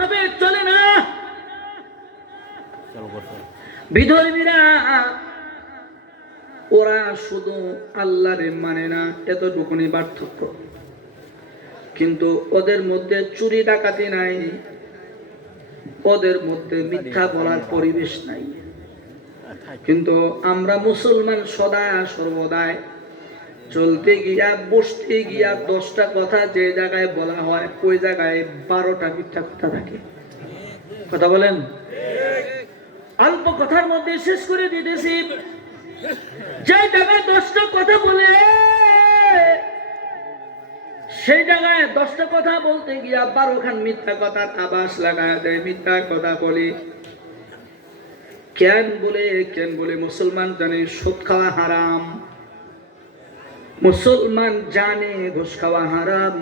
ভাবে চলে না। বিধর্মীরা ওরা শুধু আল্লাহরে মানে না, এতটুকুনি পার্থক্য। কিন্তু ওদের মধ্যে চুরি ডাকাতি নাই, ওদের মধ্যে মিথ্যা বলার পরিবেশ নাই। কিন্তু আমরা মুসলমান সদা সর্বদাই চলতে গিয়া বসতে গিয়া 10টা কথা যে জায়গায় বলা হয় ওই জায়গায় 12টা মিথ্যা কথা থাকে। কথা বলেন। অল্প কথার মধ্যে শেষ করে দিতেছি। যে জায়গায় 10টা কথা বলে সেই জায়গায় 10টা কথা বলতে গিয়া 12খান মিথ্যা কথার আভাস লাগায় দেয়। মিথ্যা কথা বলি কেন বলে মুসলমান জানে সুদ খাওয়া হারাম, মুসলমান জানে ঘুষ খাওয়া হারাম,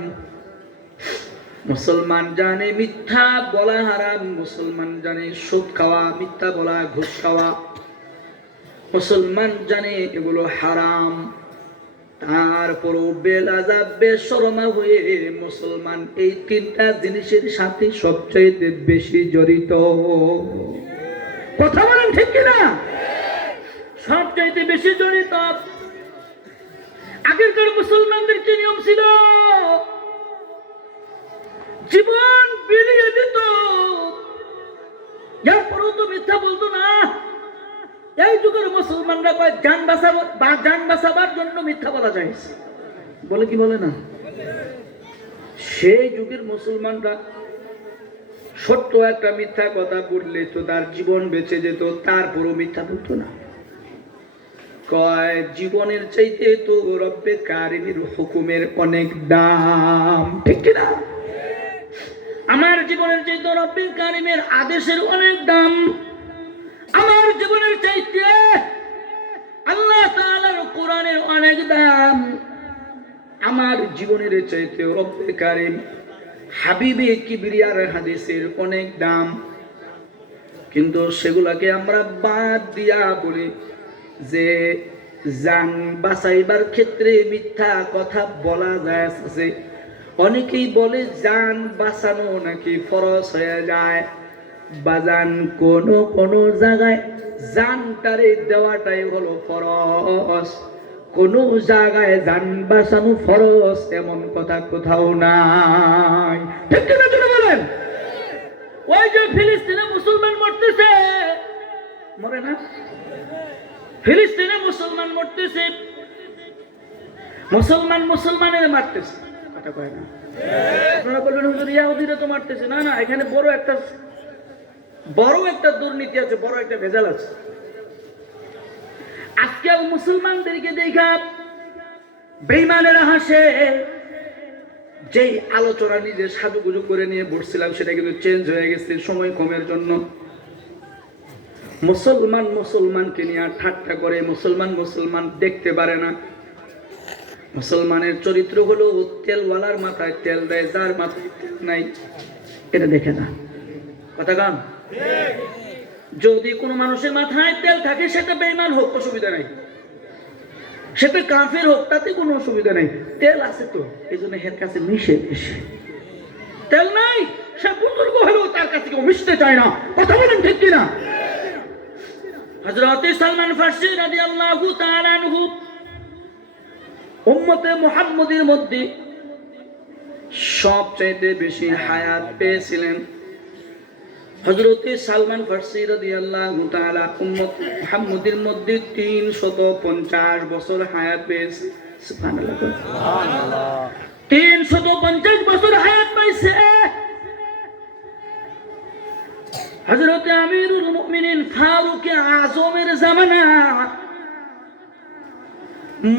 মুসলমান জানে মিথ্যা বলা হারাম, মুসলমান জানে সুদ খাওয়া, মিথ্যা বলা, ঘুষ খাওয়া, মুসলমান জানে এগুলো হারাম। তারপরও বেলাজা বেশরমা হয়ে মুসলমান এই 3টা জিনিসের সাথে সবচাইতে বেশি জড়িত। কথা বলেন ঠিক কিনা? সবচাইতে বেশি জড়িত। আগেরকার মুসলমানদের কি নিয়ম ছিল? জীবন বিলিয়ে দিত, এরপরও তো মিথ্যা বলতো না। এই যুগের মুসলমানরা কয় জান বাঁচাবার জন্য মিথ্যা বলা যায়, বলে কি বলে না? সেই যুগের মুসলমানরা সত্য একটা মিথ্যা কথা বললে তো তার জীবন বেঁচে যেত, তারপরও মিথ্যা বলতো না। কয় জীবনের চাইতে তো রব্বে কারিমের হুকুমের অনেক দাম, ঠিক কিনা? আমার জীবনের চাইতে রব্বে কারিমের আদেশের অনেক দাম। আমার জীবনের চাইতে আল্লাহ তাআলার কোরআনের অনেক দাম। আমার জীবনের চাইতে রব্বে কারিম হাবিবে কিবরিয়ার হাদিসের অনেক দাম। কিন্তু সেগুলাকে আমরা বাদ দিয়া বলি যে জান বাঁচাইবার ক্ষেত্রে মিথ্যা কথা বলা যায় আছে। অনেকেই বলে জান বাঁচানো নাকি ফরজ হয়ে যায়। বাজান কোন জায়গায় জানটারে দেওয়াটাই হলো ফরজ, কোন জায়গায় জান বাঁচানো ফরজ এমন কথা কোথাও নাই, ঠিক কিনা জোরে বলেন? ওই যে ফিলিস্তিনে মুসলমান মরতেছে, মরে না? ফিলিস্তিনে মুসলমান মরতেছে, মুসলমানের মারতেছে, কথা কয় না? আপনারা বলবেন হুজুর ইহুদিরা তো মারতেছে। না, এখানে বড় একটা দুর্নীতি আছে, বড় একটা ভেজাল আছে। আজকাল মুসলমানদেরকে দেখা বেঈমানেরা হাসে। যেই আলোচনা নিজে সাজুগুজু করে নিয়ে বসছিলাম সেটা কিন্তু চেঞ্জ হয়ে গেছে সময় কমের জন্য। মুসলমানকে নিয়ে ঠাট্টা করে, মুসলমান দেখতে পারে না। মুসলমানের চরিত্র হলো তেলওয়ালার মাথায় তেল দেয়, যার মাথায় তেল নাই এটা দেখে না। কথা কান? যদি কোনো মানুষের মাথায় তেল থাকে সেটা বেঈমান হোক, অসুবিধা নাই। সেটা কাফের হোক, তাতে কোনো অসুবিধা নাই। তেল আছে তো, এই জন্য এর কাছে মিশে বেশি। তেল নাই, সে বুজুর্গ হলেও তার কাছে কেউ মিশতে চায় না। কথা বলেন ঠিক কিনা? হযরত সালমান ফারসি রাদিয়াল্লাহু তাআলা আনহু উম্মতে মুহাম্মদের মধ্যে সবচেয়ে বেশি হায়াত পেয়েছিলেন। হযরত সালমান ফারসি রাদিয়াল্লাহু তাআলা উম্মত মুহাম্মদের মধ্যে 350 বছর হায়াত পেয়েছে। সুবহানাল্লাহ, সুবহানাল্লাহ। 350 বছর হায়াত পাইছে। হযরত আমিরুল মুমিনিন ফারুক আজমের জামানা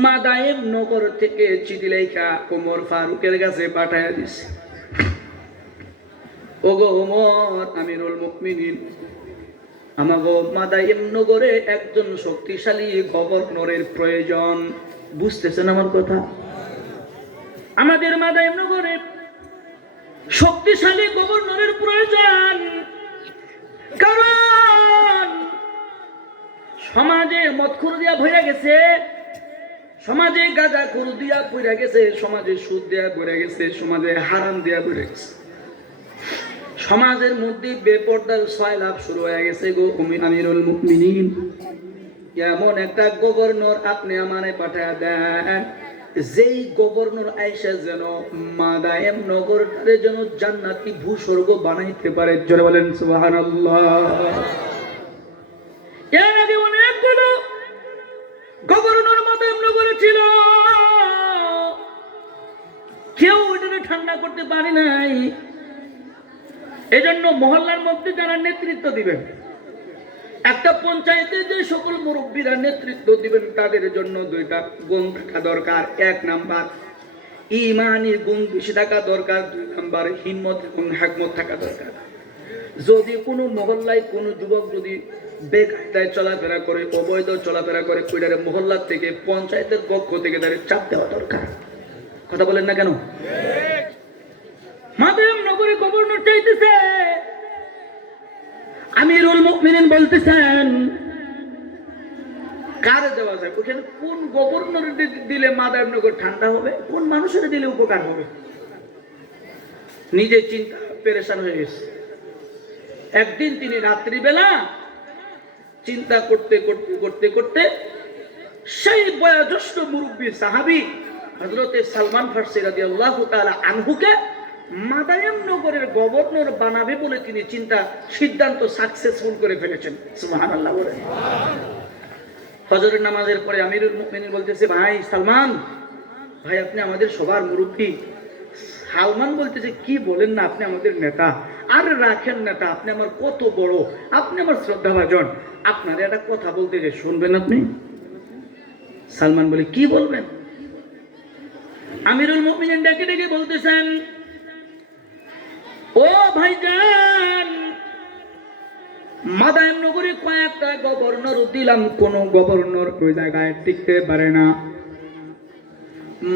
মাদায়েব নগর থেকে চিঠি লেখা ওমর ফারুকের কাছে পাঠায়া দিছে। ওগো ওমর আমিরুল মুমিনিন, আমাগো মাদায়েব নগরে একজন শক্তিশালী গভর্নরের প্রয়োজন। বুঝতেছেন আমার কথা? আমাদের মাদায়েব নগরে শক্তিশালী গভর্নরের প্রয়োজন। কারণ সমাজে মদখোর দিয়া ভরে গেছে, সমাজে গাঁজাখোর দিয়া ভরে গেছে, সমাজে সুদ দিয়া ভরে গেছে, সমাজে হারাম দিয়া ভরে গেছে। সমাজের মধ্যে বেপরদার সয়লাভ শুরু হয়ে গেছে গো আমিরুল মুমিনিন। এমন একটা গভর্নর আপনি আমারে পাঠায় দেন, যেই গভর্নর আইসা যেন মাদায়েম নগরটারে যেন জান্নাতি ভূস্বর্গ বানাইতে পারে। জোরে বলেন সুবহানাল্লাহ। এর আগে অনেকগুলো গভর্নর মাদায়েম নগরে ছিল, কেউ ওটাকে ঠান্ডা করতে পারে নাই। এজন্য মহল্লার মধ্যে যারা নেতৃত্ব দিবেন, একটা পঞ্চায়েতে যে সকল মুরব্বীরা নেতৃত্ব দিবেন, তাদের জন্য দুইটা গুণ থাকা দরকার। এক নাম্বার ইমানি গুণ বেশি থাকা দরকার, দুই নাম্বার হিম্মত গুণ হিকমত থাকা দরকার। যদি কোনো মহল্লায় কোনো যুবক যদি বেকায়দায় চলাফেরা করে, অবৈধ চলাফেরা করে, ওইটারে মহল্লার থেকে পঞ্চায়েতের পক্ষ থেকে তাদের চাপ দেওয়া দরকার। কথা বলেন না কেন? মাদায়েম নগরে গভর্নর চাইতেছে, আমিরুল মুমিনিন বলতেছেন কারে দেওয়া যায়, ওখানে কোন গভর্নর দিলে মাদায়েম নগর ঠান্ডা হবে, কোন মানুষের দিলে উপকার হবে। নিজে চিন্তা পেরেশান হয়ে গেছে। একদিন তিনি রাত্রিবেলা চিন্তা করতে করতে করতে করতে সেই বয়োজ্যেষ্ঠ মুরব্বী সাহাবী হযরতে সালমান ফারসি রাদিয়াল্লাহু তাআলা আনহুকে মাদায়েম নগরের গভর্নর বানাবে বলে তিনি সিদ্ধান্ত সাকসেসফুল করে ফেলেছেন। সুবহানাল্লাহ বলেন। ফজরের নামাজের পরে আমিরুল মুমিনিন বলতেছে, ভাই সালমান ভাই, আপনি আমাদের সবার মুরব্বী। সালমান বলতেছে, কি বলেন না, আপনি আমাদের নেতা। আর রাখেন নেতা, আপনি আমার কত বড়, আপনি আমার শ্রদ্ধাভাজন, আপনার একটা কথা বলতে যে শুনবেন আপনি? সালমান বলে, কি বলবেন? আমিরুল মুমিনিন ডেকে ডেকে বলতেছেন, ও ভাইজান, মাদায়েম নগরে কয়েকটা গভর্নর দিলাম, কোন গভর্নর ওই জায়গায় টিকতে পারে না।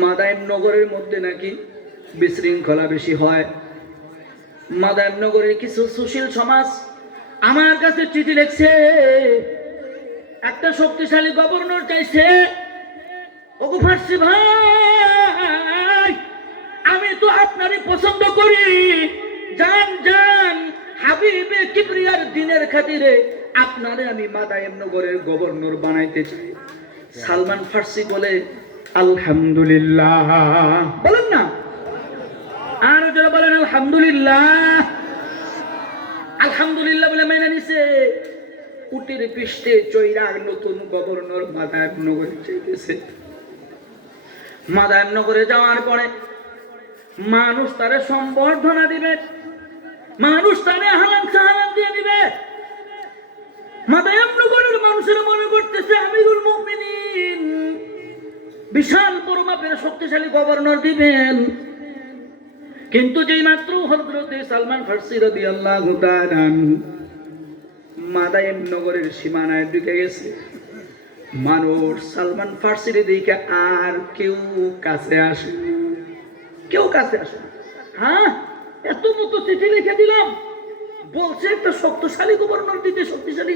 মাদায়েম নগরের মধ্যে নাকি বিশৃঙ্খলা বেশি হয়। মাদায়েম নগরের কিছু সুশীল সমাজ আমার কাছে চিঠি লিখছে, একটা শক্তিশালী গভর্নর চাইছে। ওগো ফার্সি ভাই, আমি তো আপনারই পছন্দ করি, জান জান হাবিবে কিবরিয়ার দিনের খাতিরে আপনারে আমি মাদায়েম নগরের গভর্নর বানাইতে চাই। সালমান ফারসি বলে, আলহামদুলিল্লাহ। বলেন না, আর যারা বলেন আলহামদুলিল্লাহ। আলহামদুলিল্লাহ বলে মেনে নিছে। উটের পৃষ্ঠে চৈরা নতুন গভর্নর মাদায়েম নগরে চাইতেছে। মাদায়েম নগরে যাওয়ার পরে মানুষ তারে সম্বর্ধনা দিবে, মানুষ তারে হালান সাহালান দিয়ে দিবে। মাদায়েম নগরের মানুষেরা মনে করতেছে আমিরুল মুমিনিন বিশাল বড় মাপের শক্তিশালী গভর্নর দিবেন। কিন্তু যেই মাত্র হযরতে সালমান ফারসি রাদিয়াল্লাহু তাআলা মাদায়েম নগরের সীমানায় ঢুকে গেছে, মানুষ সালমান ফারসির দিকে আর কেউ কাছে আসে, কেউ কাছে আসে। হ্যাঁ, এত মতো চিঠি লিখে দিলাম, বলছে একটা শক্তিশালী গভর্নর দিতে। শক্তিশালী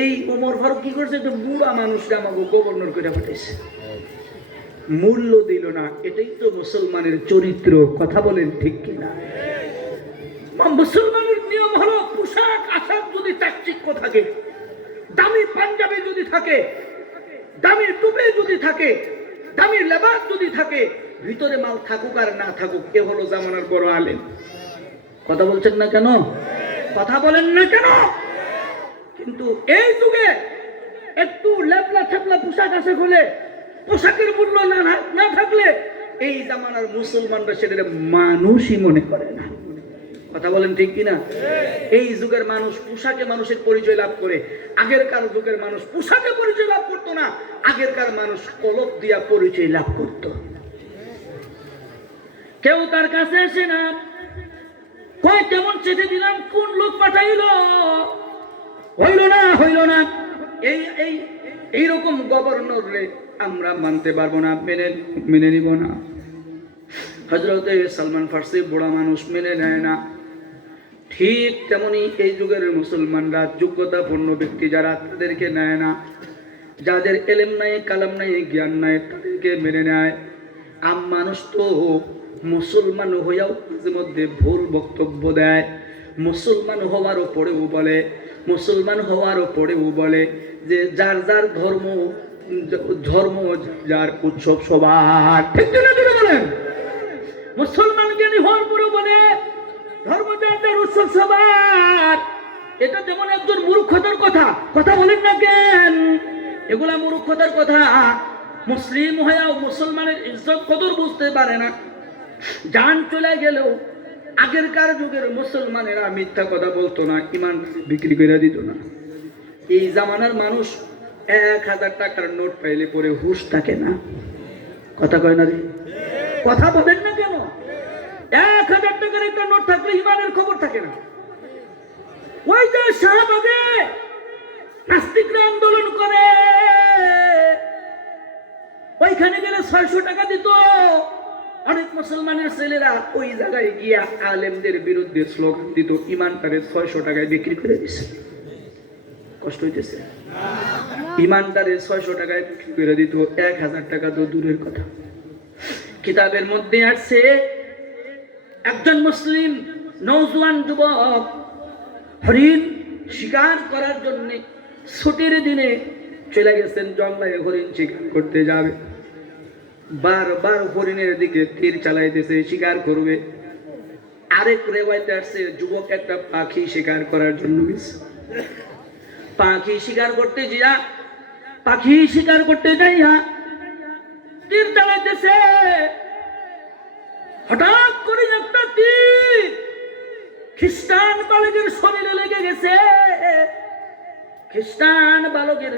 এই ওমর ফারুক কি করছে, একটা বুড়া মানুষকে আমাকে গভর্নর করে পাঠাইছে, মূল্য দিল না। এটাই তো মুসলমানের চরিত্র। কথা বলেন ঠিক কিনা? মুসলমানের নিয়ম হলো, পোশাক আশাক যদি চাকচিক্য থাকে, দামি পাঞ্জাবি যদি থাকে, দামি টুপি যদি থাকে, দামি লেবাস যদি থাকে, ভিতরে মাল থাকুক আর না থাকুক, এ হলো জামানার বড় আলেম। কথা বলছেন না কেন? কথা বলেন না কেন? কিন্তু এই যুগে একটু লেপলা ছেপলা পোশাক আছে বলে, পোশাকের মূল্য না থাকলে এই জামানার মুসলমানরা সেটা মানুষই মনে করে না। কথা বলেন ঠিক কিনা? এই যুগের মানুষ পোশাকে মানুষের পরিচয় লাভ করে। আগেরকার যুগের মানুষ পোশাকে পরিচয় লাভ করতো না, আগেরকার মানুষ কলপ দিয়া পরিচয় লাভ করত। কেউ তার কাছে আসে না, কয় কেমন চিঠি দিলাম, কোন লোক পাঠাইলো, হইল না হইল না। এইরকম গভর্নর রে আমরা মানতে পারবো না, মেনে নিব না। হযরতে সালমান ফারসি বুড়া মানুষ, মেনে নেয় না। ঠিক তেমনি এই যুগের মুসলমানরা যোগ্যতাপূর্ণ ব্যক্তি যারা, তাদেরকে নেয় না। যাদের এলেম নাই, কালাম নাই, জ্ঞান নাই, তাদেরকে মেনে নেয়। মানুষ তো মুসলমান হইয়াও মাঝে মধ্যে ভুল বক্তব্য দেয়, মুসলমান হওয়ারও পরেও বলে যে যার যার ধর্ম যার উৎসব সবার, ঠিক না? বলেন মুসলমান জ্ঞানী হওয়ার পরেও বলে ধর্ম যার যার উৎসব সবার। এটা যেমন একজন মূর্খতার কথা বলেন না কেন? এগুলা মূর্খতার কথা। মুসলিম হয়েও মুসলমানের ইজ্জত কদর বুঝতে পারে না। জান চলে গেলেও আগেরকার যুগের মুসলমানেরা মিথ্যা কথা বলতো না, ইমান বিক্রি করে দিত না। এই জামানার মানুষ 1000 টাকার নোট পাইলে পরে হুঁশ থাকে না। কথা কয় না রে? কথা বলেন না কেন? 1000 টাকার একটা নোট থাকলে ইমানের খবর থাকে না। ওই যে শাহবাগে নাস্তিকরা আন্দোলন করে, ওইখানে গেলে 600 টাকা দিত। অনেক মুসলমানের ছেলেরা ওই জায়গায় গিয়া আলেমদের বিরুদ্ধে স্লোগান দিত, ইমানটারে 600 টাকায় বিক্রি করে দিছে। কষ্ট হইতেছে? ইমানটারে 600 টাকায় বিক্রি করে দিত, 1000 টাকা তো দূরের কথা। কিতাবের মধ্যে আসছে একজন মুসলিম নওজোয়ান যুবক হরিণ শিকার করার জন্য ছুটির দিনে চলে গেছেন জঙ্গলে, হরিণ শিকার করতে যাবে। বারবার হরিণের দিকে তীর চালাইতেছে, শিকার করবে। আরেক রেওয়ায়েতে আসছে যুবক একটা পাখি শিকার করার জন্য গেছে। পাখি শিকার করতে যাইয়া তীর চালাইতেছে। হঠাৎ করে একটা তীর খ্রিস্টান বালকের শরীরে লেগে গেছে। খ্রিস্টান বালকের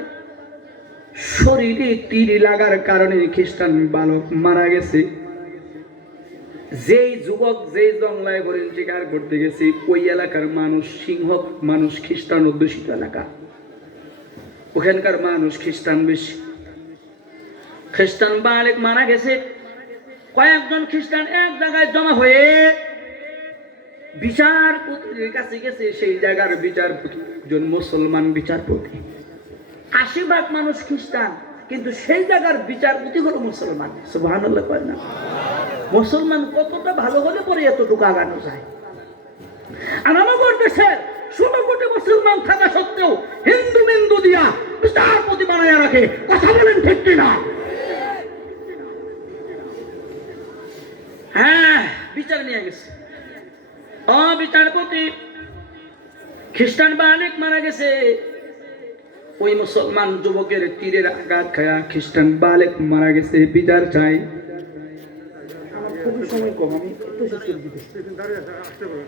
শরীরে তীর লাগার কারণে খ্রিস্টান বালক মারা গেছে। যেই যুবক যেই জঙ্গলায় হরিণ শিকার করতে গেছে, ওই এলাকার মানুষ খ্রিস্টান অধ্যুষিত এলাকা, ওখানকার মানুষ খ্রিস্টান বেশি। খ্রিস্টান বালক মারা গেছে। কয়েকজন খ্রিস্টান এক জায়গায় জমা হয়ে বিচারপতির কাছে গেছে। সেই জায়গার বিচারপতি একজন মুসলমান বিচারপতি। 80% মানুষ খ্রিস্টান, কিন্তু সেই জায়গার বিচারপতি হলো মুসলমান। সুবহানাল্লাহ কয় না? মুসলমান কতটা ভালো হলে পরে এতটুকু আগানো যায়। আর আমাদের দেশে 16 কোটি মুসলমান থাকা সত্ত্বেও হিন্দু দিয়া বিচারপতি বানায় রাখে। কথা বলেন ঠিক কিনা? হ্যাঁ, বিচার নিয়ে গেছে। বিচারপতি খ্রিস্টান বালক মারা গেছে। ওই মুসলমান যুবকের তীরের আঘাত খায়া খ্রিস্টান বালক মারা গেছে। বিচার চাই।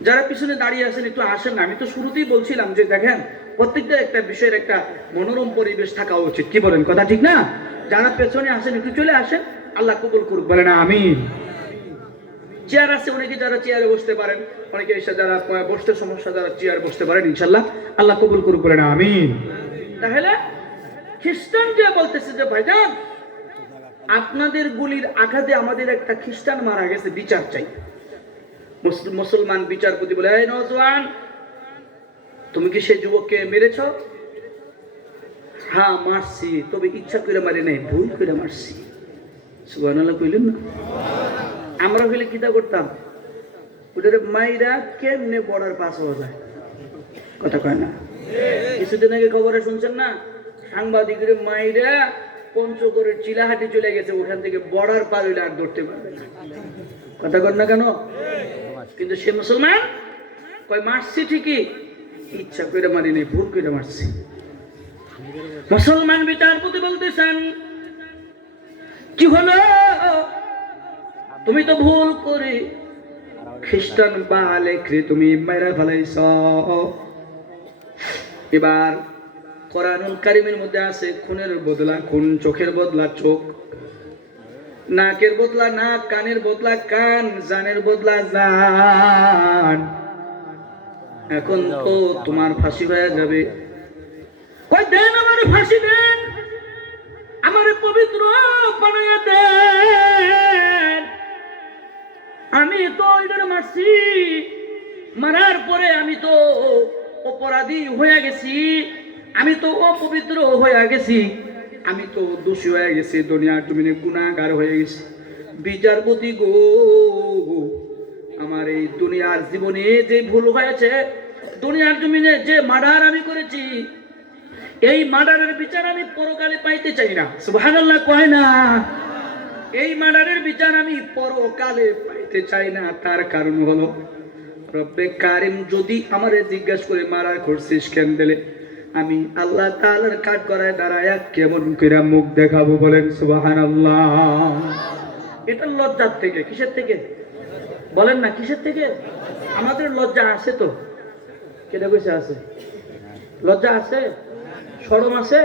যারা পিছনে দাঁড়িয়ে আছেন একটু আসেন না। আমি তো শুরুতেই বলছিলাম যে দেখেন, প্রত্যেকটা একটা বিষয়ের একটা মনোরম পরিবেশ থাকা উচিত। কি বলেন? কথা ঠিক না? যারা পেছনে আসেন একটু চলে আসেন। আল্লাহ কবুল করুক, বলেন আমিন। চেয়ার আছে অনেকে, যারা চেয়ারে বসতে পারেন, অনেকে এসে যারা বসতে সমস্যা, যারা চেয়ার বসতে পারেন, ইনশাল্লাহ আল্লাহ কবুল করুক, বলেন আমিন। তাহলে খ্রিস্টান যে বলতেছে যে ভাইজান আপনাদের গুলির আঘাতে আমাদের একটা খ্রিস্টান মারা গেছে, বিচার চাই। মুসলমান বিচারপতি বলে, এই নওজোয়ান, তুমি কি সেই যুবককে মেরেছ? হ্যাঁ মারছি, তবে ইচ্ছা করে মারি নাই, ভুল করে মারছি। সুবহানাল্লাহ কইলেন না? আমরা হইলে কিতা করতাম? ওদের মাইরা কেমনে বর্ডার পাস হওয়া যায়? কথা কয় না? কিছুদিন আগে খবরে শুনছেন না, সাংবাদিকের মাইরা পঞ্চগড়ের চিলাহাটি চলে গেছে, ওখান থেকে বর্ডার পার হইলে আর ধরতে পারবে না। কথা কর না কেন? কিন্তু সে মুসলমান কয় মারছি ঠিকই, ইচ্ছা করে মারি নাই, ভুল করে মারছি। মুসলমান বিচারপতি বলতেছেন, কি হলো? তুমি তো ভুল করে খ্রিস্টান বালকরে তুমি মেরে ফেলাইছ। এবার কোরআনুল কারীমের মধ্যে আছে খুনের বদলা খুন, চোখের বদলা চোখ, নাকের বদলা নাক, কানের বদলা কান, জানের বদলা জান। এখন তো তোমার ফাঁসি হয়ে যাবে। কই দেন আমার ফাঁসি দেন, আমার পবিত্র বানাইয়া দেন। আমি তো এটার মারছি, মারার পরে আমি তো অপরাধী হয়ে গেছি, আমি তো অপবিত্র হয়ে গেছি, আমি তো দোষী হয়ে গেছি, দুনিয়ার জমিনে গুনাহগার হয়ে গেছি। বিচারপতি গো, আমার এই দুনিয়ার জীবনে যে ভুল হয়েছে দুনিয়ার জমিনে যে মার্ডার আমি করেছি, এই মার্ডারের বিচার আমি পরকালে পাইতে চাই না। সুবহানাল্লাহ কয় না? এই মার্ডারের বিচার আমি পরকালে পাইতে চাই না। তার কারণ হলো, রব্বে কারিম যদি আমারে জিজ্ঞাসা করে মার্ডার করছিস কেন দিলে, আমি আল্লাহ তাআলার কাঠ করায় দাঁড়ায়া কেমন করে মুখ দেখাবো? বলেন সুবহানাল্লাহ। এটা লজ্জার থেকে। কিসের থেকে বলেন না? কিসের থেকে? আমাদের লজ্জা আছে তো? কেটে বসে আছে? লজ্জা আছে? শরম আছে?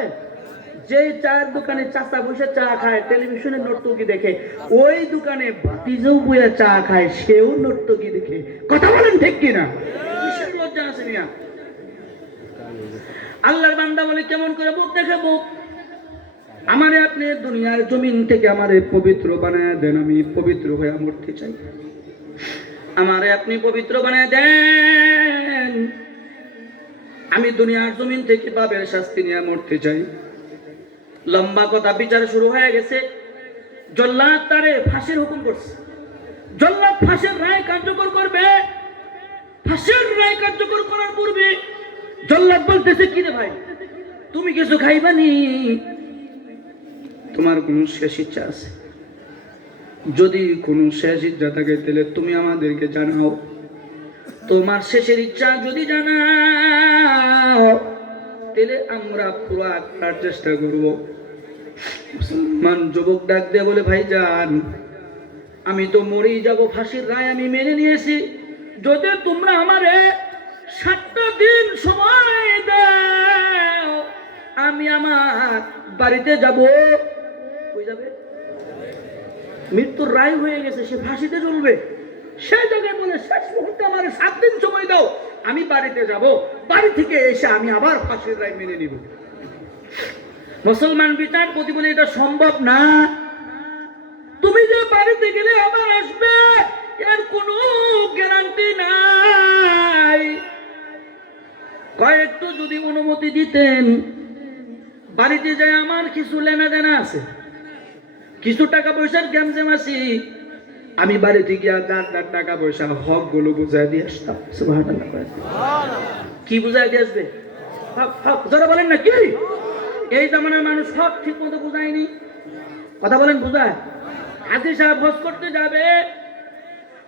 যে চায়ের দোকানে চাচা বসে চা খায়, টেলিভিশনে নর্তকী দেখে, ওই দোকানে ভাতিজাও বইয়া চা খায়, সেও নর্তকী দেখে। কথা বলেন ঠিক কিনা? কিসের লজ্জা আছে মিয়া? আল্লাহর বান্দা বলে কেমন করে মুখ দেখাবো? আমারে আপনি দুনিয়ার জমিন থেকে আমারে পবিত্র বানায় দেন, আমি পবিত্র হয়ে মরতে চাই। আমারে আপনি পবিত্র বানায় দেন, আমি দুনিয়ার জমিন থেকে পাপের শাস্তি নিয়ে মরতে চাই। লম্বা কথা, বিচার শুরু হয়ে গেছে। জল্লাদ তারে ফাঁসির হুকুম করছে। জল্লাদ ফাঁসির রায় কার্যকর করবে। ফাঁসির রায় কার্যকর করার পূর্বে জল্লাদ বলতেছে, কি রে ভাই, তুমি কিছু খাইবানি? তোমার কোন শেষ ইচ্ছা আছে? যদি কোন শেষ ইচ্ছা থাকে তাহলে তুমি আমাদেরকে জানাও। তোমার শেষের ইচ্ছা যদি জানাও তাহলে আমরা পুরো করার চেষ্টা করব। মুসলমান যুবক ডাক দিয়ে বলে, ভাইজান, আমি তো মরেই যাব, ফাঁসির রায় আমি মেনে নিয়েছি। যদি তোমরা আমারে 7টা দিন সময় দাও, আমি আমার বাড়িতে যাব। কই যাবে? মৃত্যুর রায় হয়ে গেছে, সে ফাঁসিতে ঝুলবে। সেই জায়গায় বলে, শেষ মুহূর্তে আমার 7 দিন সময় দাও, আমি বাড়িতে যাব, বাড়ি থেকে এসে আমি আবার ফাঁসির রায় মেনে নিব। মুসলমান বিচারপতি বলে, এটা সম্ভব না। তুমি যে বাড়িতে গেলে আবার আসবে, এর কোনো গ্যারান্টি নাই। কয়েকটু যদি অনুমতি দিতেন, বাড়িতে যায় আমার কিছু লেনাদেনা আছে, কিছু টাকা পয়সার গ্যামজাম আছে, আমি বাড়িতে গিয়া যার টাকা পয়সা হক গুলো বুঝাই দিয়ে আসতাম। সুবহানাল্লাহ। কি বুঝাই দিয়ে আসবে? হক যারা বলেন না, কি এই জামানার মানুষ হক ঠিক মতো বুঝায়নি? কথা বলেন, বুঝায়? হাজি সাহেব হজ করতে যাবে,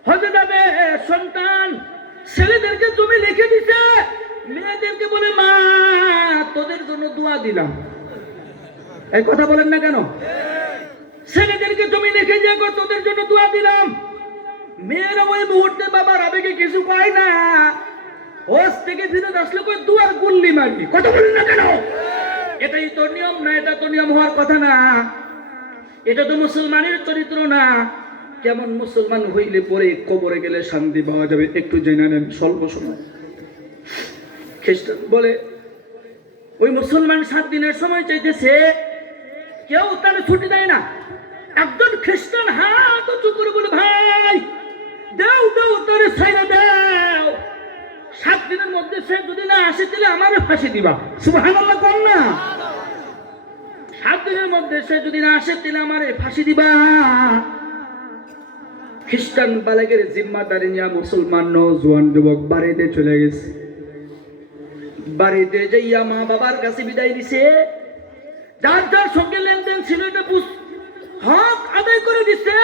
হজে যাবে, সন্তান ছেলেদেরকে জমি লিখে দিছে, মেয়েদেরকে বলে, মা তোদের জন্য দোয়া দিলাম। এই কথা বলেন না কেন? ছেলেদেরকে জমি লিখে দিয়ে তোদের জন্য দোয়া দিলাম। মেয়েরা ওই মুহূর্তে বাবার আবেগে কিছু পায় না, হজ থেকে ফিরে আসলে কই দুয়ার গুল্লি মারবি। কথা বলেন না কেন? এটাই তো নিয়ম না, এটা তো নিয়ম হওয়ার কথা না, এটা তো মুসলমানের চরিত্র না। কেমন মুসলমান হইলে পরে কবরে গেলে শান্তি পাওয়া যাবে একটু জেনে নেন স্বল্প সময়। খ্রিস্টান বলে, ওই মুসলমান 7 দিনের সময় চাইতেছে, কেউ তার ছুটি দেয় না। একজন খ্রিস্টান হাত উঁচু করে বলে, ভাই দাও দাও, তারে ছাইরা দাও, 7 দিনের মধ্যে সে যদি না আসে তাহলে আমারে ফাঁসি দিবা। সুবহানাল্লাহ কোন না? 7 দিনের মধ্যে সে যদি না আসে তাহলে আমারে ফাঁসি দিবা। খ্রিস্টান বালেগের জিম্মাদারি নিয়ে মুসলমান নওজোয়ান যুবক বাড়িতে চলে গেছে। বাড়িতে যাইয়া মা বাবার কাছে বিদায় দিছে। যার যার সঙ্গে লেনদেন ছিল এটা হক আদায় করে দিছে।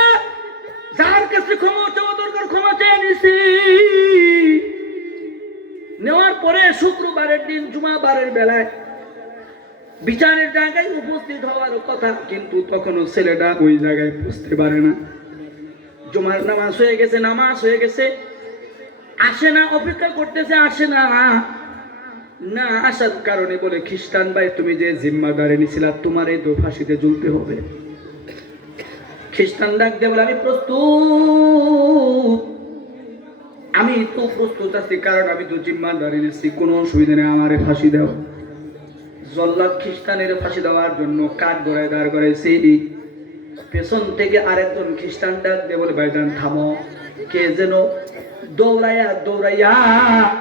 যার কাছে ক্ষমা চাওয়া দরকার ক্ষমা চেয়ে নিছি। নেওয়ার পরে শুক্রবারের দিন জুমাবারের বেলায় বিচারের জায়গায় উপস্থিত হওয়ার কথা, কিন্তু তখনও ছেলেটা ওই জায়গায় পৌঁছতে পারে না। জুমার নামাজ হয়ে গেছে, নামাজ হয়ে গেছে, আসে না, অপেক্ষা করতেছে, আসে না। না আসার কারণে বলে, খ্রিস্টান ভাই তুমি যে জিম্মাদারি নিছিলা, তোমার এই ফাঁসিতে ঝুলতে হবে। খ্রিস্টান ডাক দিয়ে বলে, আমি প্রস্তুত, আমি তো প্রস্তুত আছি, কারণ আমি তো জিম্মাদারি নিচ্ছি, কোনো অসুবিধা নেই, আমারে ফাঁসি দাও। জল্লাদ খ্রিস্টানের ফাঁসি দেওয়ার জন্য কাঠ গড়ায় দাঁড় করাইছে। পেছন থেকে আরেকজন খ্রিস্টান ডাক দিয়ে বলে, ভাইজান থামো, কে যেন দৌড়াইয়া দৌড়াইয়া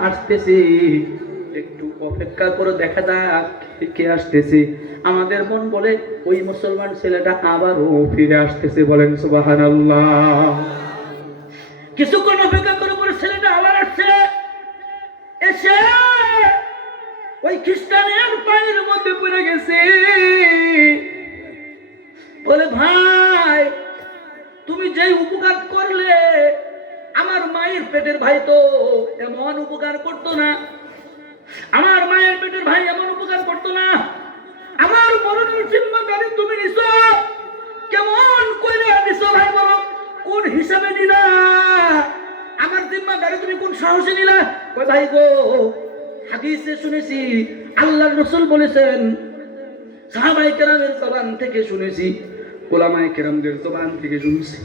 আসতেছে, একটু অপেক্ষা করে দেখা যাক কে আসতেছে। আমাদের মন বলে ওই মুসলমান ছেলেটা আবারও ফিরে আসতেছে। বলেন সুবহানাল্লাহ। কিছুক্ষণ অপেক্ষা করে পরে ছেলেটা আবার আসছে। এসে ওই খ্রিস্টানের পায়ের মধ্যে পড়ে গেছে, বলে ভাই তুমি যে উপকার করলে, আমার মায়ের পেটের ভাই তো এমন উপকার করতো না, আমার মায়ের পেটের ভাই এমন উপকার করতো না, আমার মরণের জিম্মাদারি তুমি নিছো, কেমন করে নিছো ভাই বলো, কোন হিসাবে নিলা, আমার জিম্মাদারি তুমি কোন সাহসে নিলা? কই ভাই গো, হাদিসে শুনেছি আল্লাহর রাসূল বলেছেন, সাহাবায়ে কেরামের জবান থেকে শুনেছি, উলামায়ে কেরামদের জবান থেকে শুনেছি,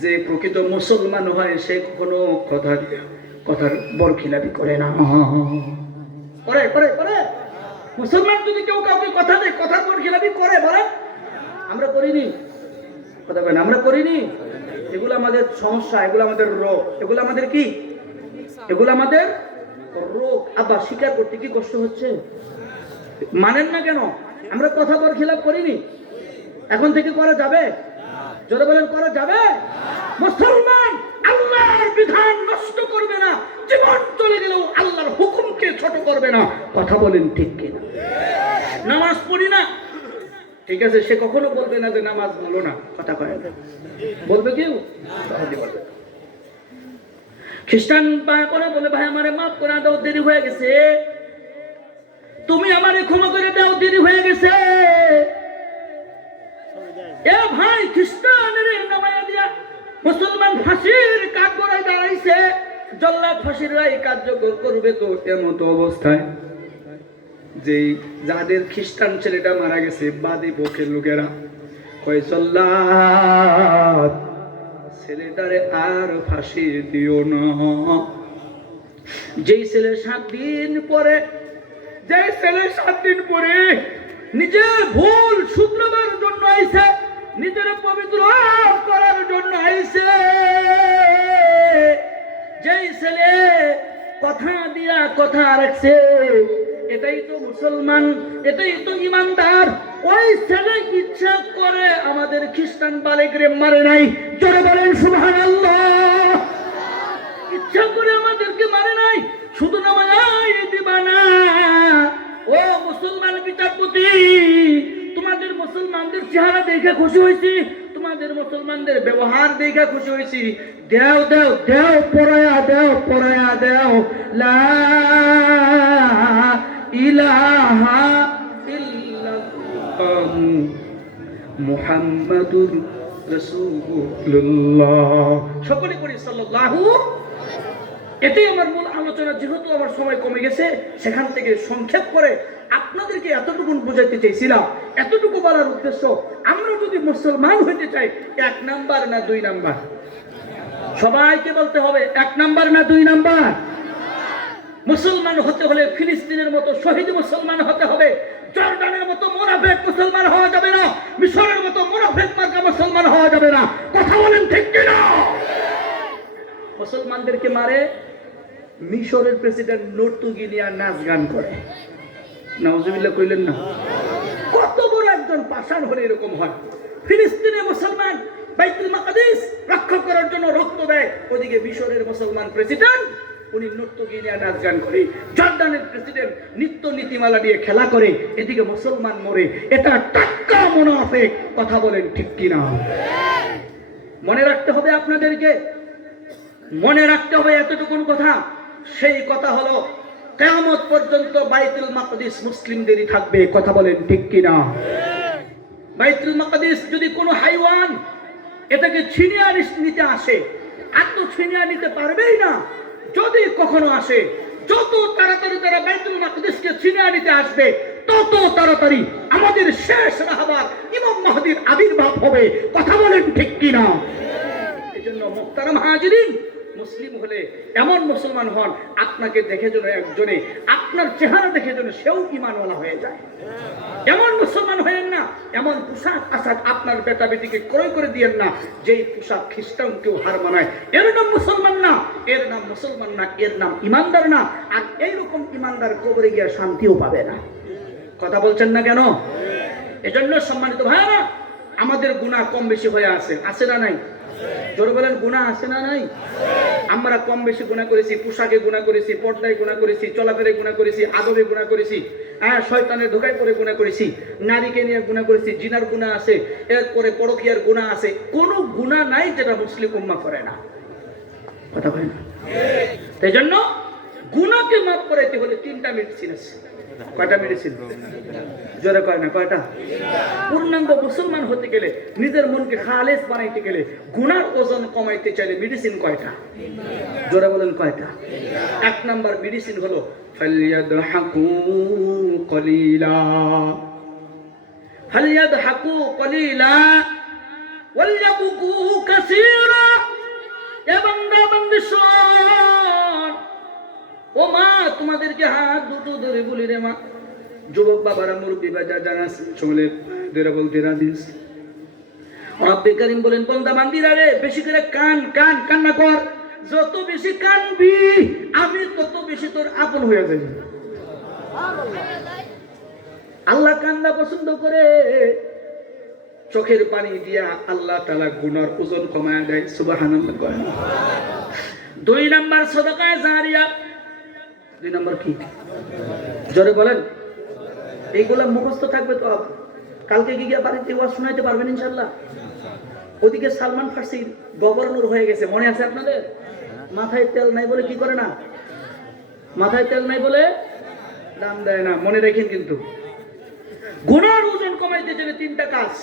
যে প্রকৃত মুসলমান হয় সে কখনো কথার বরখিলাপি করে না। করে করে করে মুসলমান যদি কেউ কাউকে কথা দেয়, কথার বরখিলাপি করে, বলে আমরা করিনি, কথা বলেন আমরা করিনি। এগুলো আমাদের সমস্যা, এগুলো আমাদের রোগ, এগুলো আমাদের কি, এগুলো আমাদের রোগ। আবার স্বীকার করতে কি কষ্ট হচ্ছে? মানেন না কেন? আমরা কথা বরখিলাপ করিনি, এখন থেকে করা যাবে? জোরে বলেন করা যাবে? মুসলমান আল্লাহর বিধান নষ্ট করবে না, জীবন চলে গেলেও আল্লাহর হুকুমকে ছোট করবে না, কথা বলেন ঠিক কিনা? নামাজ পড়ি না, ঠিক আছে, সে কখনো বলবে না যে নামাজ বলো না, কথা কয় না, বলবে কেউ? খ্রিস্টান পা করে বলে ভাই আমারে মাফ করে দাও, দেরি হয়ে গেছে, তুমি আমারে ক্ষমা করে দাও, দেরি হয়ে গেছে। এ ভাই খ্রিস্টানের নামায়া দিয়া মুসলমান ফাঁসির কাঠগড়ায় দাঁড়াইছে, জল্লাদ ফাঁসির রায় কার্যকর করবে তো এমত অবস্থায় যে যাদের খ্রিস্টান ছেলেটা মারা গেছে, বাদী পক্ষের লোকেরা কয় জল্লাদ ছেলেটারে আর ফাঁসি দিও না। যেই ছেলে 7 দিন পরে, যেই ছেলে 7 দিন পরে নিজের ভুল শুধরাবার জন্য আইছে, নিজের পবিত্র করার জন্য আইছে, যেই ছেলে কথা দিয়া কথা রাখছে, এটাই তো মুসলমান, এটাই তো ইমানদার। ওই ছেলে ইচ্ছা করে আমাদের খ্রিস্টান বালেকরে মারে নাই, জোরে বলেন সুবহানাল্লাহ। ইচ্ছা করে আমাদেরকে মারে নাই, শুধু নামায় দিবা না। ও মুসলমান বিচারপতি, তোমাদের মুসলমানদের চেহারা দেখে খুশি হয়েছি, তোমাদের মুসলমানদের ব্যবহার দেখে খুশি হয়েছি, দেও দেও দেও পড়ায়া দেও, পড়ায়া দেও লা ইলাহা ইল্লাল্লাহ মুহাম্মাদুর রাসূলুল্লাহ, সকলে করি সাল্লাল্লাহু। এটাই আমার মূল আলোচনা। যেহেতু আমার সময় কমে গেছে, সেখান থেকে সংক্ষেপ করে আপনাদেরকে এতটুকু বোঝাতে চাইছিলাম। এতটুকু বলার উদ্দেশ্য, আমরা যদি মুসলমান হইতে চাই, 1 নাম্বার না 2 নাম্বার? সবাইকে বলতে হবে 1 নাম্বার না 2 নাম্বার? মুসলমান হতে হলে ফিলিস্তিনের মতো শহীদ মুসলমান হতে হবে, জর্ডানের মতো মুনাফিক মুসলমান হওয়া যাবে না, মিশরের মতো মুনাফিক মার্কা মুসলমান হওয়া যাবে না, কথা বলেন ঠিক কিনা? মুসলমানদেরকে মারে, মিশরের প্রেসিডেন্ট নর্তুগিনিয়া নাচ গান করে, নাউজুবিল্লাহ কইলেন না? কত বড় একজন পাষাণ হলে এরকম হয়? ফিলিস্তিনে মুসলমান বাইতুল মাকদিস রক্ষা করার জন্য রক্ত দেয়, ওদিকে মিশরের মুসলমান প্রেসিডেন্ট উনি নর্তুগিনিয়া নাচ গান করে, জর্ডানের প্রেসিডেন্ট নিত্য নীতিমালা দিয়ে খেলা করে, এদিকে মুসলমান মরে। এটা টাক্কা মুনাফিক, কথা বলেন ঠিক কিনা? মনে রাখতে হবে আপনাদেরকে, মনে রাখতে হবে এতটুকুন কথা। সেই কথা হলো কিয়ামত পর্যন্ত বাইতুল মাকদিস মুসলিমদেরই থাকবে, কথা বলেন ঠিক কিনা? বাইতুল মাকদিস যদি কোনো হাইওয়ান এটাকে ছিনিয়ে নিতে আসে, আর তো ছিনিয়ে নিতে পারবেই না। যদি কখনো আসে, যত তাড়াতাড়ি তারা বাইতুল মাকদিসকে ছিনিয়ে নিতে আসবে, তত তাড়াতাড়ি আমাদের শেষ রাহবার ইমাম মাহদীর আবির্ভাব হবে, কথা বলেন ঠিক কিনা? এজন্য মুহতারাম হাজিরিন, মুসলিম হলে এমন মুসলমান হন, আপনাকে দেখে যেন একজনে, আপনার চেহারা দেখে যেন সেও ঈমানওয়ালা হয়ে যায়। এমন মুসলমান হয়েন না, এমন পোশাক আশাক আপনার বেটা বেটিকে ক্রয় করে দিয়েন না যেই পোশাক খ্রিস্টানকেও হার মানায়। এর নাম মুসলমান না, এর নাম মুসলমান না, এর নাম ইমানদার না। আর এইরকম ইমানদার কবরে গিয়ে শান্তিও পাবে না, কথা বলছেন না কেন? এজন্য সম্মানিত ভাইরা, আমাদের গুনাহ কম বেশি হয়ে আছে, আছে না নাই? জোরে বলেন, গুনাহ আছে না নাই? আমরা কম বেশি গুনাহ করেছি, পোশাকে গুনাহ করেছি, পর্দায় গুনাহ করেছি, চলাফেরায় গুনাহ করেছি, আদবে গুনাহ করেছি, শয়তানের ধোঁকায় পড়ে গুনাহ করেছি, নারীকে নিয়ে গুনাহ করেছি, জিনার গুনাহ আছে, এরপরে পরকীয়ার গুনাহ আছে। কোনো গুনাহ নাই যেটা মুসলিম উম্মাহ করে না। কথা হয় না? তাই জন্য গুনাহকে মাফ করাইতে হলে 3টা মেডিসিন আছে। কয়টা মেডিসিন? জোরে কয় না, কয়টা? পূর্ণাঙ্গ মুসলমান হতে গেলে, নিজের মনকে খালেস বানাইতে গেলে, গুনার ওজন কমাইতে চাইলে মেডিসিন কয়টা? জোরে বলেন, কয়টা? 1 নাম্বার মেডিসিন হলো ফালইয়াদহাকু কলিলা, ফালইয়াদহাকু কলিলা ওয়ালইয়াবকু কাসীরা। এ বান্দা বান্দি শোন, ও মা, তোমাদেরকে হাত দুটো ধরে বলি রে মা, যুবক বাবারা, মুরব্বী বাজা জানা চলে দেরা বলতে রাদিস। রব্বে কারীম বলেন, বান্দা বান্দিরা রে, বেশি করে কান্না কর। যত বেশি কানবি আমি তত বেশি তোর আপন হয়ে যাবি। আল্লাহ কান্না পছন্দ করে। চোখের পানি দিয়া আল্লাহ তাআলা গুনার ওজন কমায় দেয়। সুবহানাল্লাহ। 2 নাম্বার সাদাকা জারিয়া। 2 নাম্বার কি? জোরে বলেন। এইগুলা মুখস্থ থাকবে তো। কালকে গিয়ে বাড়িতে ওয়াজ শোনাইতে পারবেন ইনশাআল্লাহ। ওদিকে সালমান ফার্সি গভর্নর হয়ে গেছে, মনে আছে আপনাদের? মাথায় তেল নাই বলে কি করে না? মাথায় তেল নাই বলে দাম দেয় না, মনে রাখেন। কিন্তু গুনার ওজন কমাইতে চাইলে 3টা কাজ।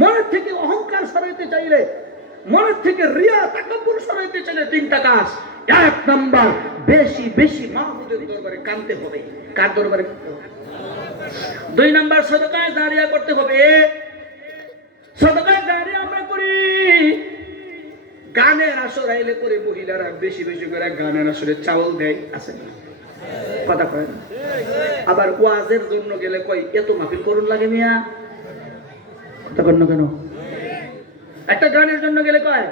মনের থেকে অহংকার সরাইতে চাইলে, মনের থেকে রিয়া তাকাব্বুর সরাইতে চাইলে 3টা কাজ। 1 নাম্বার, বেশি বেশি মাহবুবের দরবারে কাঁদতে হবে। কার দরবারে? 2 নাম্বার, সাদাকা জারিয়া করতে হবে। সাদাকা জারিয়া আমরা করি গানের আসর আইলে করে, মহিলারা বেশি বেশি করে গানের আসরে চাউল দেয়, আছে না? কথা কয় না? আবার ওয়াজের জন্য গেলে কই এত মাহফিল করুন লাগে মিয়া। কথা কন না কেন? একটা গানের জন্য গেলে কয়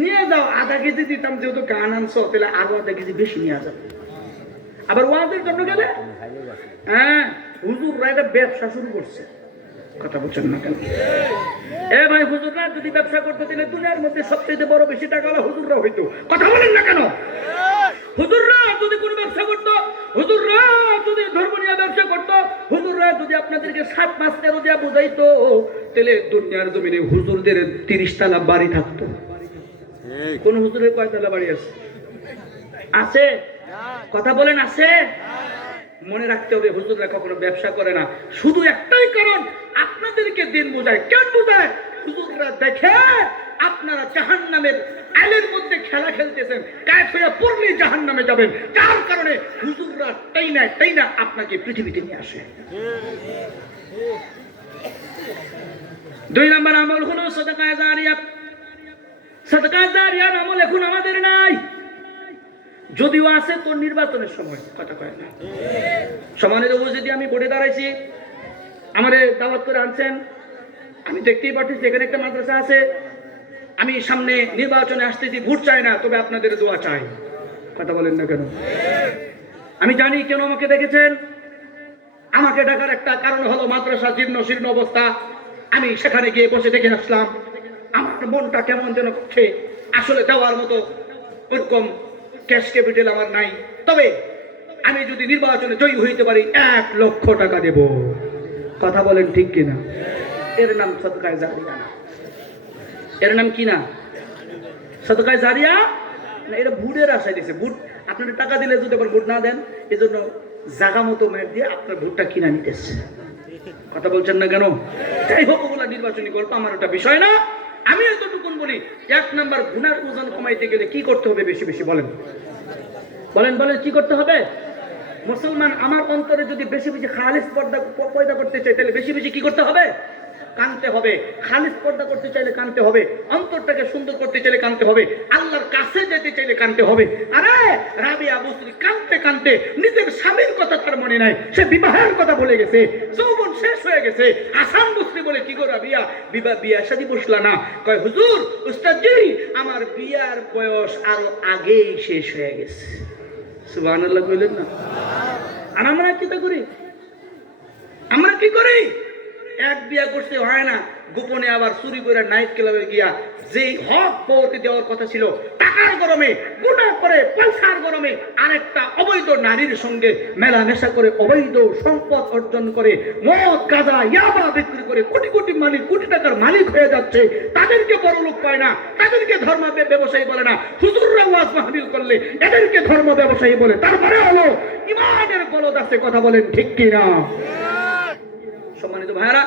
নিয়ে যাও, আধা কেজি দিতাম, যেহেতু গান আনছো তাহলে আরো আধা কেজি বেশি নিয়ে যাও। আবার ওয়াজের জন্য গেলে হুজুররা এটা ব্যবসা শুরু করছে। কথা বলছেন না কেন? এ ভাই, হুজুররা যদি ব্যবসা করতে দিলে দুনিয়ার মধ্যে সবচেয়ে বড় বেশি টাকা হলো হুজুররা হইতো। কথা বলেন না কেন? হুজুররা যদি কোনো ব্যবসা করতো, হুজুররা যদি ধর্ম নিয়ে ব্যবসা করতো, হুজুররা যদি আপনাদেরকে 7 মাস 13 দিয়া বুঝাইতো, তাহলে দুনিয়ার জমিনে হুজুরদের 30 তলা বাড়ি থাকতো। কোন হুজুরের কয় তলা বাড়ি আছে? আছে? কথা বলেন, আছে? মনে রাখতে হবে, হুজুররা কখনো ব্যবসা করে না। শুধু একটাই কারণ, আপনাদেরকে দিন বোঝায়। কেন বোঝায়? হুজুররা দেখে আপনারা জাহান্নামের আইলের মধ্যে খেলা খেলতেছেন, কায়েত হয়ে পড়লে জাহান্নামে যাবেন। যার কারণে হুজুররা টাইনা আপনাকে পৃথিবীতে নিয়ে আসে। 2 নাম্বার আমল হলো সাদাকা জারিয়া। সাদাকা জারিয়ার আমল এখন আমাদের নাই, যদিও আছে তো নির্বাচনের সময়। কথা কয় না? সমানের উপস্থিতি, আমি ভোটে দাঁড়াইছি, আমারে দাওয়াত করে আনছেন, আমি দেখতেই পাচ্ছি এখানে একটা মাদ্রাসা আছে। আমি সামনে নির্বাচনে আসতেছি, ভোট চাই না, তবে আপনাদের দোয়া চাই। কথা বলেন না কেন? আমি জানি কেন আমাকে দেখেছেন। আমাকে ডাকার একটা কারণ হলো মাদ্রাসা জীর্ণ শীর্ণ অবস্থা। আমি সেখানে গিয়ে বসে দেখে আসলাম, আমার মনটা কেমন যেন করছে। আসলে দেওয়ার মতো ওরকম ক্যাশ ক্যাপিটাল আমার নাই, তবে আমি যদি নির্বাচনে জয়ী হইতে পারি 1 লক্ষ টাকা দেব। কথা বলেন ঠিক কিনা? এর নাম সাদকা জারিয়া না? এর নাম কি না? সাদকা জারিয়া না? এটা ভোটের আশায় দিয়েছে। ভোট আপনারা টাকা দিলে যদি আবার ভোট না দেন, এজন্য জায়গা মতো মেট দিয়ে আপনার ভোটটা কিনা নিতেছে। কথা বলছেন না কেন? যাই হোক, ওগুলা নির্বাচনী গল্প, আমার ওটা বিষয় না। আমি এতটুকুন বলি, 1 নাম্বার, গুনার ওজন কমাইতে গেলে কি করতে হবে? বেশি বেশি বলেন, বলেন বলেন, কি করতে হবে? মুসলমান আমার অন্তরে যদি বেশি বেশি খালিস পর্দা পয়দা করতে চাই, তাহলে বেশি বেশি কি করতে হবে? কানতে হবে। খালিস পর্দা করতে চাইলে কানতে হবে, অন্তরটাকে সুন্দর করতে চাইলে কানতে হবে, আল্লাহর কাছে যেতে চাইলে কানতে হবে। আরে রাবিয়া বসরি কানতে কানতে নিজের স্বামীর কথা তার মনে নাই, সে বিবাহের কথা বলে গেছে, যৌবন শেষ হয়ে গেছে। হাসান বসরি বলে, কি গো রাবিয়া, বিয়া শাদী বসলা না? কয়, হুজুর উস্তাদজি, আমার বিয়ার বয়স আরো আগেই শেষ হয়ে গেছে। সুবহানাল্লাহ কইলেন না? আর আমরা কি করি? আমরা কি করি? এক বিয়া করতে হয় না, গোপনে আবার চুরি করে নাইট ক্লাবে গিয়া যেই হক বউকে দেওয়ার কথা ছিল, টাকার গরমে গুনাহ করে পয়সার গরমে আরেকটা অবৈধ নারীর সঙ্গে মেলামেশা করে অবৈধ সম্পদ অর্জন করে মদ গাঁজা ইয়াবা বিক্রি করে কোটি কোটি মালিক, কোটি টাকার মালিক হয়ে যাচ্ছে। তাদেরকে বড় লোক পায় না, তাদেরকে ধর্ম ব্যবসায়ী বলে না, হুজুররা ওয়াজ মাহফিল করলে এদেরকে ধর্ম ব্যবসায়ী বলে। তারপরে হলো ইমানের গলদ আছে, কথা বলেন ঠিক কিনা? সম্মানিত ভাইরা,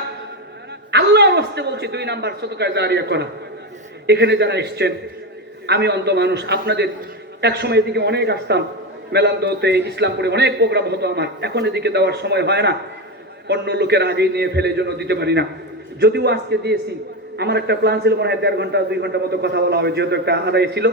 আল্লাহর রাস্তায় বলছি 2 নাম্বার সদকা জারিয়া করা। এখানে যারা এসেছেন, আমি অন্ত মানুষ, আপনাদের এক সময় এদিকে অনেক আসতাম, মেলান্দতে ইসলামপুরে অনেক প্রোগ্রাম হতো আমার, এখন এদিকে দেওয়ার সময় হয় না, অন্য লোকের আগেই নিয়ে ফেলে জন্য দিতে পারি না। যদিও আজকে দিয়েছি, আমার একটা প্ল্যান ছিল মনে হয় 1.5 ঘন্টা 2 ঘন্টার মতো কথা বলা হবে, যেহেতু একটা আদায় ছিল,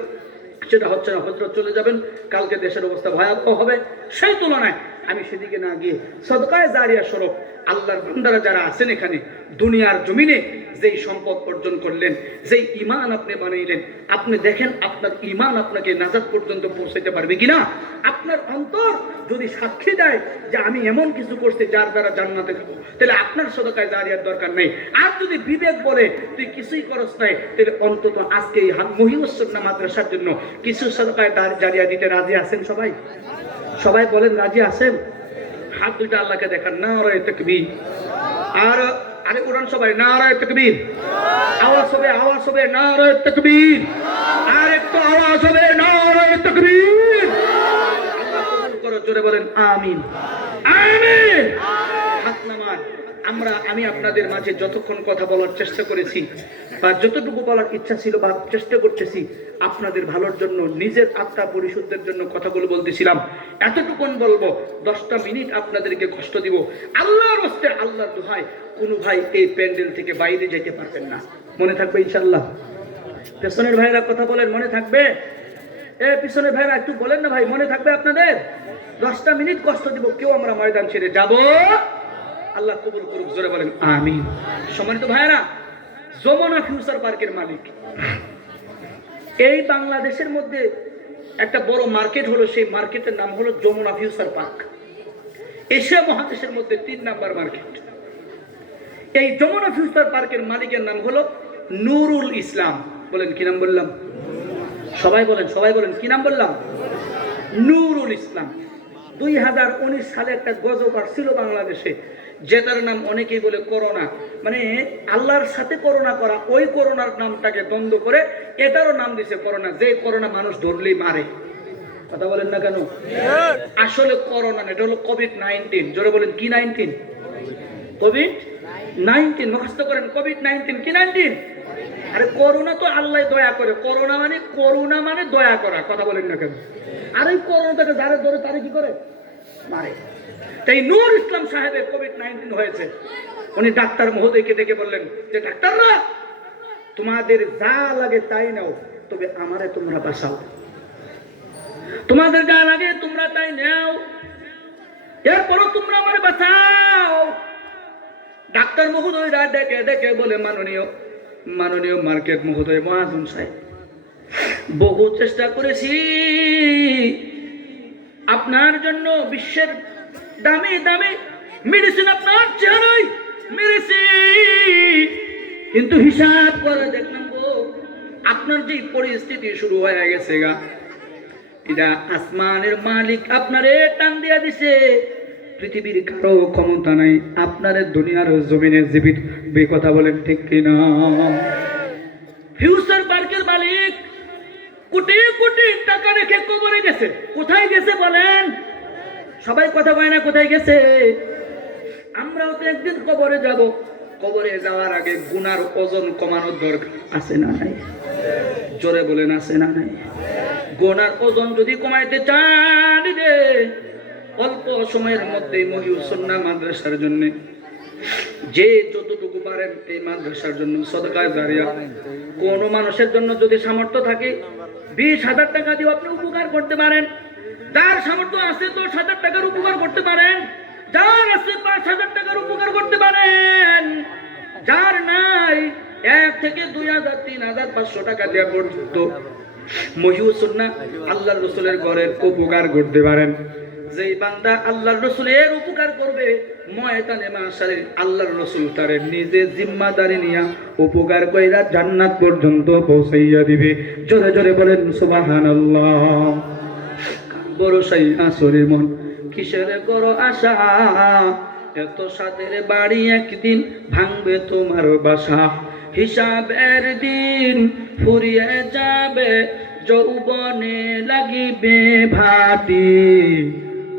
সেটা হচ্ছে না। হযরত চলে যাবেন, কালকে দেশের অবস্থা ভয়াবহ হবে। সেই তুলনায় আমি সেদিকে না গিয়ে সদকায়ে জারিয়া স্বরূপ আল্লাহর বান্দারা যারা আছেন এখানে দুনিয়ার জমিনে যেই সম্পদ অর্জন করলেন, যেই ঈমান আপনি বানাইলেন, আপনি দেখেন আপনার ঈমান আপনাকে নাজাত পর্যন্ত পৌঁছাতে পারবে কিনা। আপনার অন্তর যদি সাক্ষী দেয় যে আমি এমন কিছু করছি যার দ্বারা জান্নাতে যাব, তাহলে আপনার সদকায়ে জারিয়ার দরকার নেই। আর যদি বিবেক বলে তুই কিছুই করস নাই, তাহলে অন্তত আজকে এই মহিউস সুন্নাহ মাদ্রাসার জন্য কিছু সদকায়ে জারিয়া দিতে রাজি আছেন? সবাই সবাই বলেন রাজি আছেন? হাত দুইটা আল্লাহকে দেখান, নারায়ে তাকবীর। আর আরে কোরআন সবাই নারায়ে তাকবীর। আওয়াজ হবে নারায়ে তাকবীর। আর একটু আওয়াজ হবে নারায়ে তাকবীর। আল্লাহ কবুল করো, জোরে বলেন আমিন আমিন। হাত নামান। আমি আপনাদের মাঝে যতক্ষণ কথা বলার চেষ্টা করেছি বা যতটুকু বলার ইচ্ছা ছিল বা চেষ্টা করতেছি, আপনাদের ভালোর জন্য, নিজের আত্মা পরিশুদ্ধের জন্য কথাগুলো বলতেছিলাম। এতটুকুন বলবো, 10টা মিনিট আপনাদেরকে কষ্ট দিব। আল্লাহর রাস্তায়, আল্লাহর দোহাই, কোন ভাই এই প্যান্ডেল থেকে বাইরে যেতে পারবেন না। মনে থাকবে ইনশাআল্লাহ? পেছনের ভাইরা কথা বলেন, মনে থাকবে? পিছনের ভাইরা একটু বলেন না ভাই, মনে থাকবে আপনাদের? 10টা মিনিট কষ্ট দিব, কেউ আমরা ময়দান ছেড়ে যাব। আল্লাহ কবুল করুক, জোরে বলেন আমিন। সম্মানিত ভাইরা, যমুনা ফিউচার পার্কের মালিক এই বাংলাদেশের মধ্যে একটা বড় মার্কেট হলো, সেই মার্কেটের নাম হলো যমুনা ফিউচার পার্ক। এশিয়া মহাদেশের মধ্যে 3 নাম্বার মার্কেট। এই যমুনা ফিউচার পার্কের মালিকের নাম হলো নুরুল ইসলাম। বলেন কি নাম বললাম? সবাই বলেন কি নাম বললাম? নুরুল ইসলাম। 2019 সালে একটা গজব আসছিল বাংলাদেশে, যেটার নাম অনেকেই বলে করোনা। মানে আল্লাহর সাথে করোনা করা, ওই করোনার নামটাকে দ্বন্দ্ব করে এটারও নাম দিছে করোনা। যে করোনা মানুষ ধরলেই মারে, কথা বলেন না কেন? আসলে করোনা না, এটা হলো কোভিড-19। জোরে বলেন কি 19? কোভিড-19 মুখস্থ করেন। কোভিড-19 কি 19? আরে করোনা তো আল্লাহ দয়া করে, করোনা মানে দয়া করা, কথা বলেন না কেন? আর এই করোনাটাকে যারা ধরে তারা কি করে? মারে। তাই নূর ইসলাম সাহেবের কোভিড-19 হয়েছে। উনি ডাক্তার মহোদয়কে ডেকে বললেন যে ডাক্তাররা, তোমাদের যা লাগে তাই নাও, তবে আমারে তোমরা বাঁচাও। তোমাদের যা লাগে তোমরা তাই নাও, এরপরও তোমরা আমারে বাঁচাও। ডাক্তার মহোদয়রা ডেকে ডেকে বলে, মাননীয় মার্কেট মহোদয় মহাজন সাহেব, বহু চেষ্টা করেছি আপনার জন্য, বিশ্বের দামি দামি মেডিসিন আপনার চেহারায় মেরেছি, কিন্তু হিসাব করে দেখলাম আপনার যে পরিস্থিতি শুরু হয়ে গেছে গা, এটা আসমানের মালিক আপনারে টান দিয়া দিছে। পৃথিবীর কারো ক্ষমতা নাই আপনারে দুনিয়ার জমিনে জীবিত। কথা বলেন ঠিক কিনা? ফিউচার পার্কের মালিক কোটি কোটি টাকা রেখে কবরে গেছে। কোথায় গেছে বলেন? সবাই কথা বলে না, কোথায় গেছে? আমরাও তো একদিন কবরে যাব। কবরে যাওয়ার আগে গুনার ওজন কমানোর দরকার আছে না নাই? জোরে বলেন আছে না নাই? গুনার ওজন যদি কমাইতে চান, অল্প সময়ের মধ্যে মহিউস সুন্নাহ মাদ্রাসার জন্য যে যতটুকু পারেন এই মাদ্রাসার জন্য সদকায়ে জারিয়া। কোন মানুষের জন্য যদি সামর্থ্য থাকে 20,000 টাকা দিয়ে আপনি উপকার করতে পারেন। যার সামর্থ্য আছে 10,000 টাকার উপকার করতে পারেন, যার আছে 5,000 টাকার উপকার করতে পারেন, যার নাই 1 থেকে 2,000, 3,000, 500 টাকা দেওয়া পর্যন্ত মহিউস সুন্নাহ আল্লাহর রাসূলের ঘরের উপকার করতে পারেন। যেই বান্দা আল্লাহর রাসূলের উপকার করবে ময়দানে মাশারে আল্লাহর রাসূল তারে নিজে জিম্মাদারি নিয়া উপকার কইরা জান্নাত পর্যন্ত পৌঁছাইয়া দিবে। জোরে জোরে বলেন সুবহানাল্লাহ। বড় সাই আসরে মন কিসের বড় আশা, এত সাদের বাড়ি একদিন ভাঙবে তোমার বাসা। হিসাবের দিন ফুরিয়ে যাবে, যৌবনে লাগিবে ভাটি।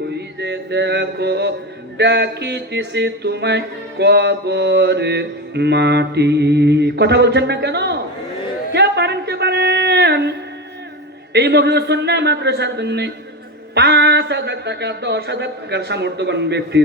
ওই যে দেখো ডাকিতেছি তোমায় কবরে মাটি। কথা বলছেন না কেন? কে পারেন কে পারেন? এই মহিউস সুন্নাহ মাদ্রাসার জন্য 5,000 টাকা 10,000 টাকার সামর্থ্যবান ব্যক্তি